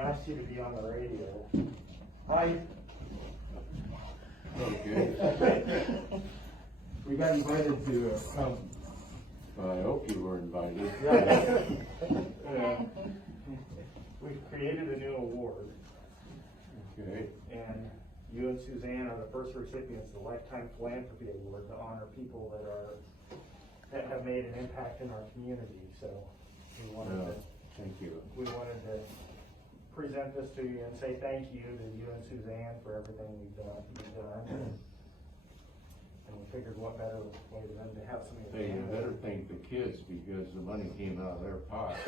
asked you to be on the radio. Hi. Okay. We got invited to come. Well, I hope you were invited. Yeah. We've created a new award, Okay. and you and Suzanne are the first recipients of the Lifetime Philanthropy Award to honor people that have made an impact in our community. So we wanted Thank you. to present this to you and say thank you to you and Suzanne for everything you've done. And we figured what better way than to have somebody. Hey, you better thank the kids because the money came out of their pocket.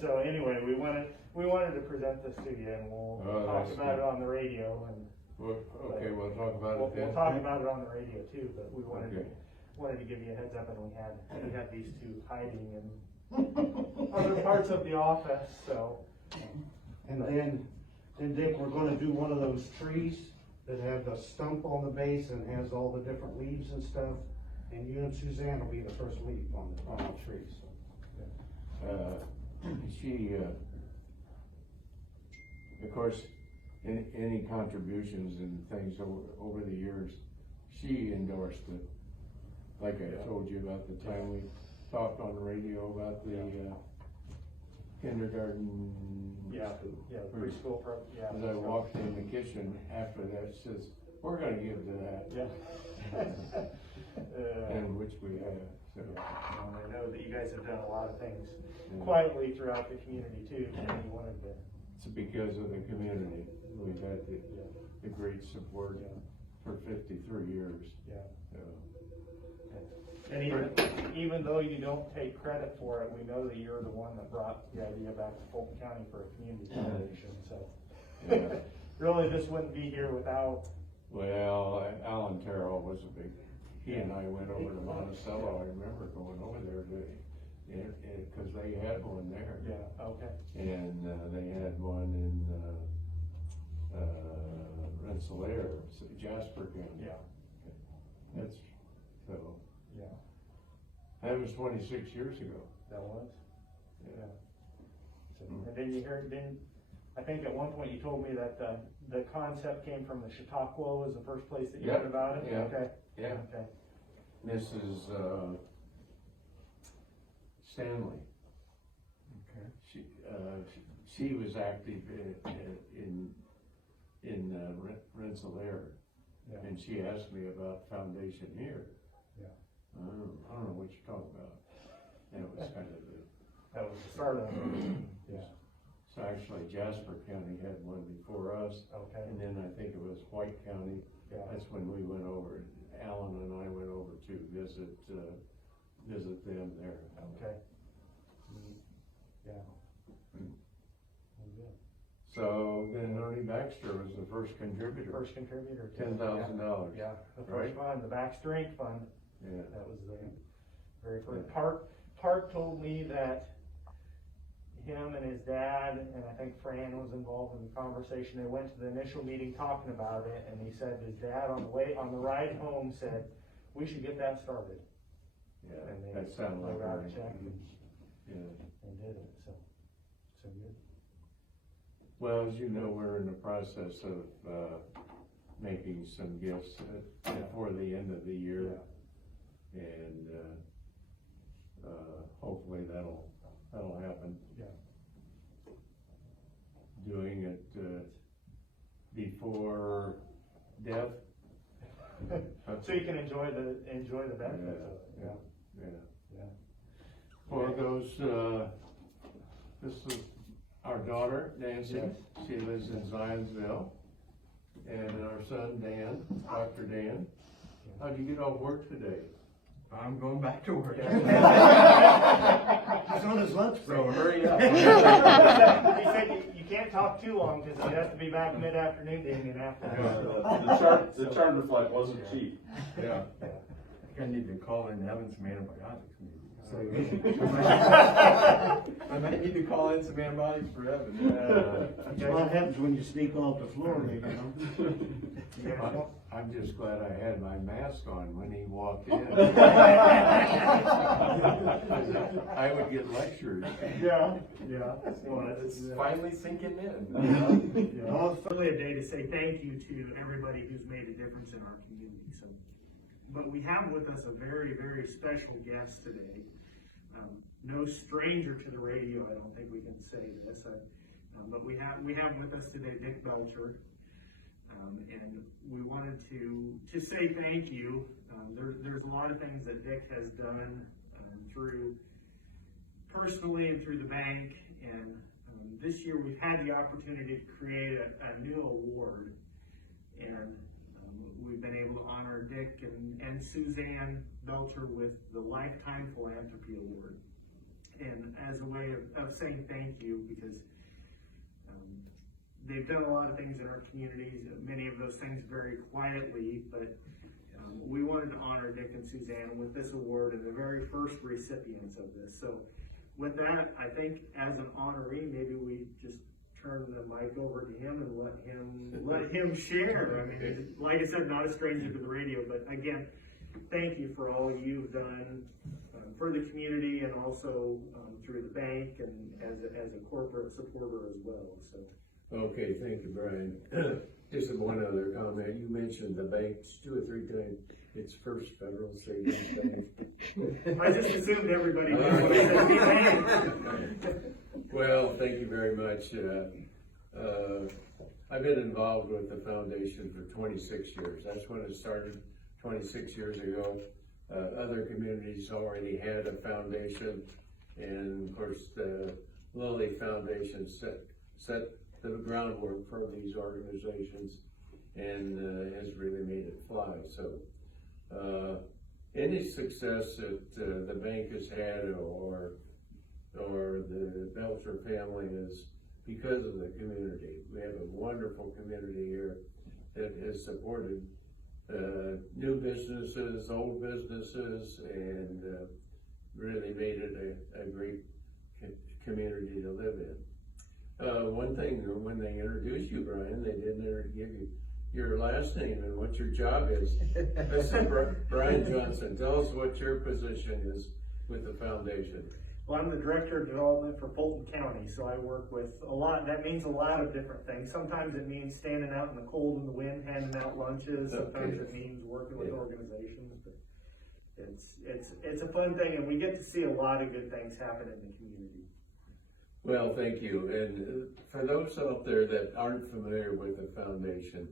So anyway, we wanted to present this to you, and we'll talk about it on the radio. And Okay, we'll talk about it then. We'll talk about it on the radio too. But we wanted to give you a heads up, and we had these two hiding in other parts of the office. So, And then Dick, we're gonna do one of those trees that have the stump on the base and has all the different leaves and stuff. And you and Suzanne will be the first leaf on the tree, so. She, of course, any contributions and things over the years, she endorsed it. Like I told you about the time we talked on the radio about the kindergarten. Preschool program. Yeah. As I walked in the kitchen after that, she says, "We're gonna give to that." Yeah. And which we have. So. I know that you guys have done a lot of things quietly throughout the community too. And you wanted to. It's because of the community. We've had the great support for 53 years. Yeah. So. And even though you don't take credit for it, we know that you're the one that brought the idea back to Fulton County for a community foundation. So really, this wouldn't be here without. Well, Alan Terrell was a big. He and I went over to Monticello. I remember going over there because they had one there. Yeah. Okay. And they had one in Rensselaer, Jasper County. Yeah. That's so. Yeah. That was 26 years ago. That was. Yeah. So, and then I think at one point you told me that the concept came from the Chautauqua was the first place that you heard about it. Yeah. Okay. Yeah. Okay. Mrs. Stanley. Okay. She was active in Rensselaer, and she asked me about foundation here. Yeah. I don't know what you're talking about. And it was kind of that was the start of it. Yeah. So actually Jasper County had one before us. Okay. And then I think it was White County. Yeah. That's when we went over. Alan and I went over to visit them there. Okay. Yeah. So then Ernie Baxter was the first contributor. First contributor. $10,000. Yeah. The first fund, the Baxter Inc. Fund. Yeah. That was the very first. Park told me that him and his dad, and I think Fran was involved in the conversation. They went to the initial meeting talking about it, and he said his dad on the ride home said, "We should get that started." Yeah, and that sounded like wrote a Ernie. check Yeah. and did it. So good. Well, as you know, we're in the process of making some gifts before the end of the year, and hopefully that'll happen. Yeah. Doing it before death. So you can enjoy the benefits of it. Yeah. For those, this is our daughter, Nancy. Yes. She lives in Zionsville. And our son, Dan, Dr. Dan. How'd you get off work today? I'm going back to work. He's on his lunch break. So hurry up. He said you can't talk too long because he has to be back mid-afternoon to hang an afternoon. The charter flight wasn't cheap. Yeah. I think I need to call in Evan's some antibiotics maybe. I might need to call in some antibiotics for Evan. That's what happens when you sneak off the floor, you know? I'm just glad I had my mask on when he walked in. I would get lectured. Yeah, yeah. Well, it's finally sinking in. Well, it's really a day to say thank you to everybody who's made a difference in our community, so. But we have with us a very, very special guest today. No stranger to the radio, I don't think we can say this, but we have with us today Dick Belcher. And we wanted to say thank you. There's a lot of things that Dick has done through personally and through the bank, and this year we've had the opportunity to create a new award, and we've been able to honor Dick and Suzanne Belcher with the Lifetime Philanthropy Award, and as a way of saying thank you, because they've done a lot of things in our communities, many of those things very quietly, but we wanted to honor Dick and Suzanne with this award and the very first recipients of this. So with that, I think as an honoree, maybe we just turn the mic over to him and let him share. I mean, like I said, not a stranger to the radio, but again, thank you for all you've done for the community and also through the bank and as a corporate supporter as well. So. Okay, thank you, Brian. Just one other comment. You mentioned the banks 2 or 3 times. It's First Federal Savings Bank. I just assumed everybody knew what I said. Well, thank you very much. I've been involved with the foundation for 26 years. That's when it started 26 years ago. Other communities already had a foundation, and of course the Lilly Foundation set the groundwork for these organizations and has really made it fly. So any success that the bank has had or the Belcher family is because of the community. We have a wonderful community here that has supported new businesses, old businesses, and really made it a great community to live in. One thing, when they introduced you, Brian, they didn't give you your last name and what your job is. This is Brian Johnson. Tell us what your position is with the foundation. Well, I'm the Director of Development for Fulton County, so I work with a lot. That means a lot of different things. Sometimes it means standing out in the cold and the wind, handing out lunches. Sometimes it means working with organizations. But it's a fun thing, and we get to see a lot of good things happen in the community. Well, thank you. And for those out there that aren't familiar with the foundation,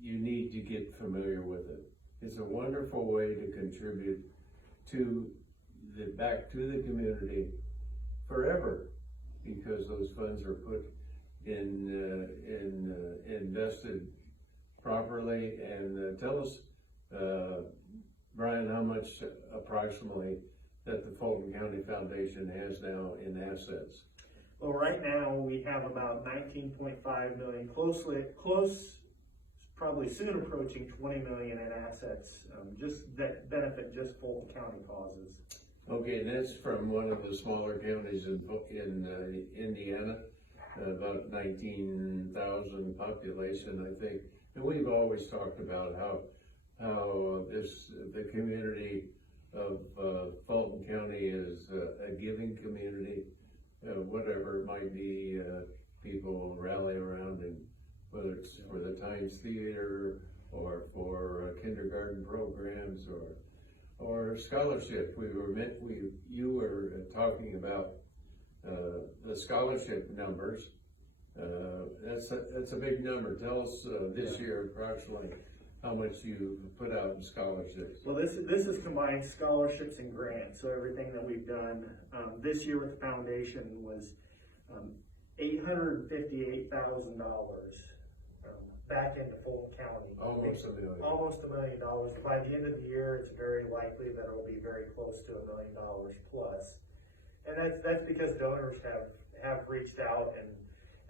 you need to get familiar with it. It's a wonderful way to contribute back to the community forever, because those funds are put invested properly. And tell us, Brian, how much approximately that the Fulton County Foundation has now in assets? Well, right now we have about 19.5 million, probably soon approaching 20 million in assets, just that benefit just Fulton County causes. Okay, and that's from one of the smaller counties in Indiana, about 19,000 population, I think. And we've always talked about how the community of Fulton County is a giving community, whatever it might be. People rally around, and whether it's for the Times Theater or for kindergarten programs or scholarship. You were talking about the scholarship numbers. That's a big number. Tell us this year approximately how much you put out in scholarships. Well, this is combined scholarships and grants. So everything that we've done this year with the foundation was $858,000 back into Fulton County. Almost $1 million. Almost $1 million. By the end of the year, it's very likely that it'll be very close to $1 million plus. And that's because donors have reached out and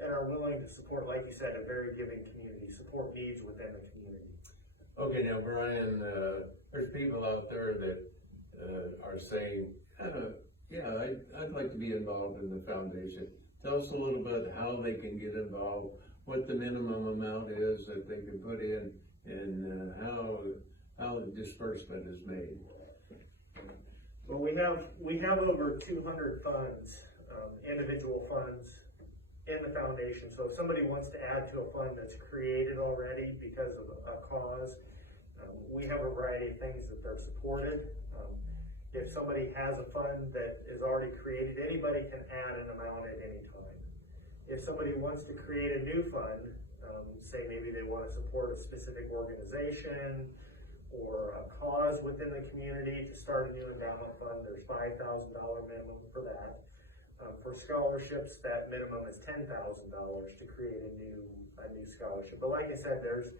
are willing to support, like you said, a very giving community, support needs within the community. Okay, now Brian, there's people out there that are saying, I'd like to be involved in the foundation. Tell us a little bit how they can get involved, what the minimum amount is that they can put in, and how the disbursement is made. we have over 200 funds, individual funds in the foundation. So if somebody wants to add to a fund that's created already because of a cause, we have a variety of things that they're supported. If somebody has a fund that is already created, anybody can add an amount at any time. If somebody wants to create a new fund, say maybe they want to support a specific organization or a cause within the community to start a new endowment fund, there's $5,000 minimum for that. For scholarships, that minimum is $10,000 to create a new scholarship. But like I said, there's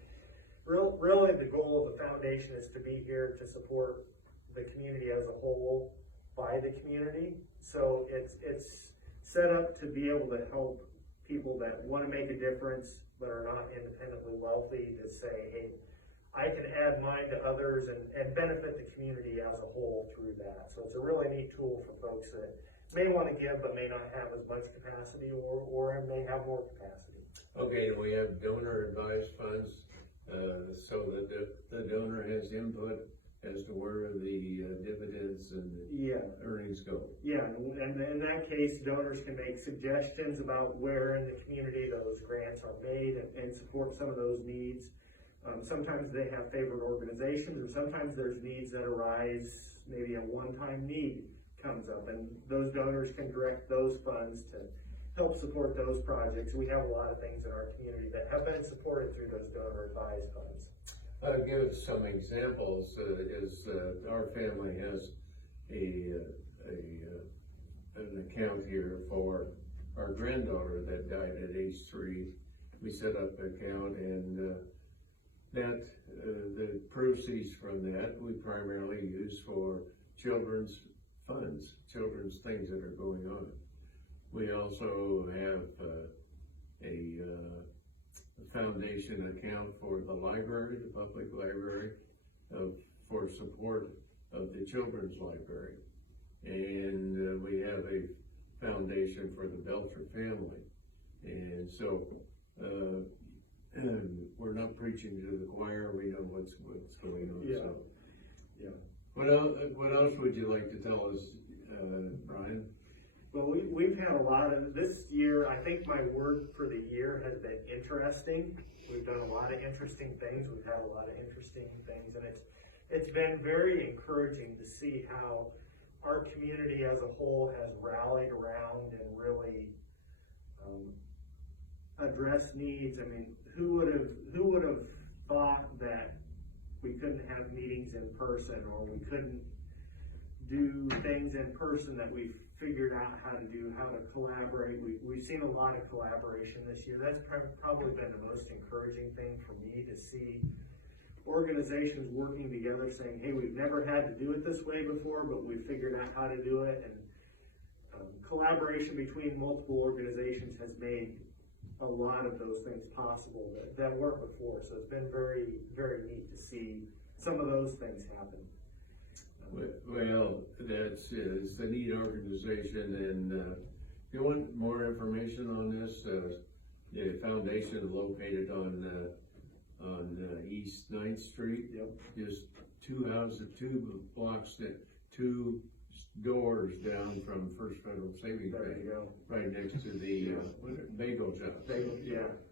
really the goal of the foundation is to be here to support the community as a whole by the community. So it's set up to be able to help people that want to make a difference but are not independently wealthy to say, hey, I can add mine to others and benefit the community as a whole through that. So it's a really neat tool for folks that may want to give but may not have as much capacity or may have more capacity. Okay, we have donor advised funds, so that the donor has input as to where the dividends and the earnings go. Yeah, and in that case, donors can make suggestions about where in the community those grants are made and support some of those needs. Sometimes they have favored organizations, or sometimes there's needs that arise, maybe a one-time need comes up, and those donors can direct those funds to help support those projects. We have a lot of things in our community that have been supported through those donor advised funds. I'll give some examples. Our family has an account here for our granddaughter that died at age 3. We set up an account, and that the proceeds from that we primarily use for children's funds, children's things that are going on. We also have a foundation account for the library, the public library, for support of the children's library. And we have a foundation for the Belcher family. And so we're not preaching to the choir, we know what's going on. Yeah. So. Yeah. What else would you like to tell us, Brian? Well, we've had a lot of, this year, I think my word for the year has been interesting. We've done a lot of interesting things. We've had a lot of interesting things, and it's been very encouraging to see how our community as a whole has rallied around and really addressed needs. I mean, who would have thought that we couldn't have meetings in person, or we couldn't do things in person that we've figured out how to do, how to collaborate. We've seen a lot of collaboration this year. That's probably been the most encouraging thing for me, to see organizations working together saying, hey, we've never had to do it this way before, but we figured out how to do it. And collaboration between multiple organizations has made a lot of those things possible that weren't before. So it's been very, very neat to see some of those things happen. Well, it's a neat organization, and if you want more information on this, the foundation is located on East 9th Street. Yep. Just 2 blocks, 2 doors down from First Federal Savings There Bank, you go. right next to the bagel shop.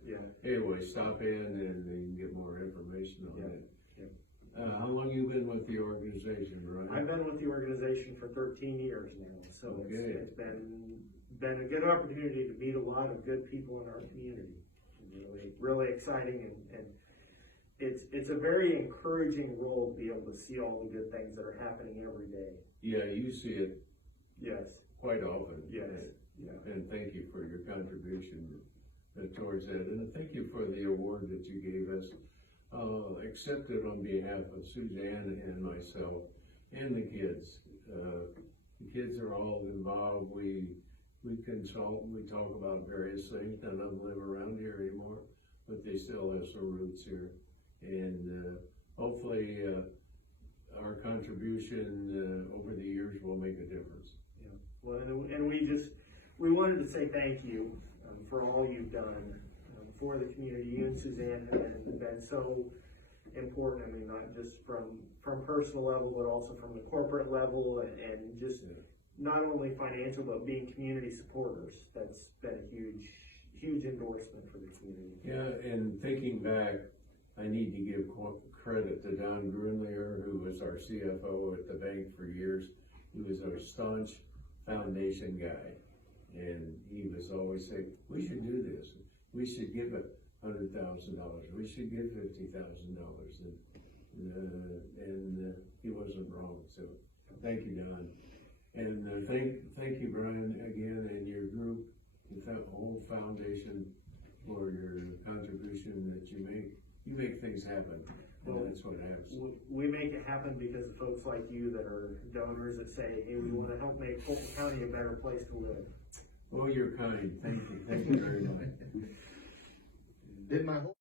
Yeah. Anyway, stop in and you can get more information on it. Yeah. How long you been with the organization, Ryan? I've been with the organization for 13 years now, so Okay. it's been a good opportunity to meet a lot of good people in our community. Really exciting, and it's a very encouraging role to be able to see all the good things that are happening every day. Yeah, you see it Yes. quite often. Yes. Yeah. And thank you for your contribution towards that, and thank you for the award that you gave us. Accepted on behalf of Suzanne and myself and the kids. The kids are all involved. We consult, we talk about various things. None of them live around here anymore, but they still have some roots here. And hopefully our contribution over the years will make a difference. Yeah. Well, and we wanted to say thank you for all you've done for the community. You and Suzanne have been so important. I mean, not just from personal level, but also from the corporate level, and just not only financial, but being community supporters. That's been a huge endorsement for the community. Yeah, and thinking back, I need to give credit to Don Grunlier, who was our CFO at the bank for years. He was a staunch foundation guy, and he was always saying, we should do this. We should give $100,000. We should give $50,000. And he wasn't wrong. So thank you, Don. And thank you, Brian, again, and your group, the whole foundation, for your contribution that you make. You make things happen, and that's what happens. We make it happen because of folks like you that are donors that say, hey, we want to help make Fulton County a better place to live. Oh, you're kind. Thank you very much. Did my whole